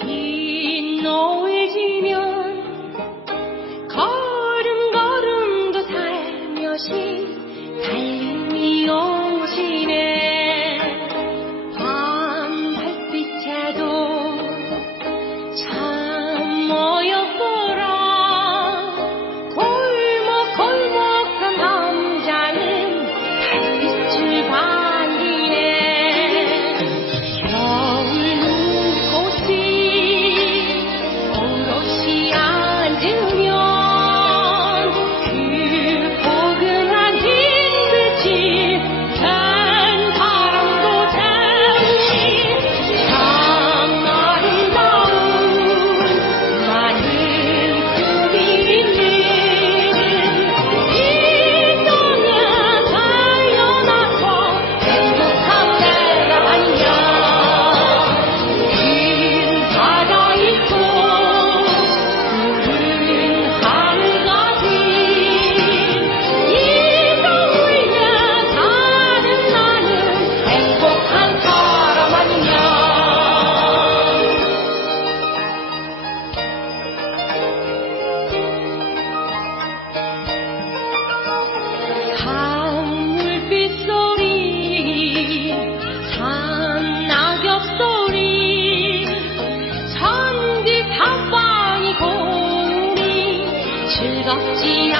긴 노을 지면 걸음걸음도 살며시 달림이 오시네. 밤 달빛에도 참 어여보라. 골목골목한 남자는 달빛을 반기네. 겨울 눈꽃이 오롯이 앉으면 그 포근한 흰빛이 산 바람도 잠시 참 아름다운 많은 꿈이 있는 이 땅에 살려놨고 행복한 때가 아니냐. 긴 바다 있고 푸른 하늘 같은 이 땅 위에 사는 나는 행복한 사람 아니냐. 강물빛 소리, 산낙엽 소리, 천지 탑방이 공이 즐겁지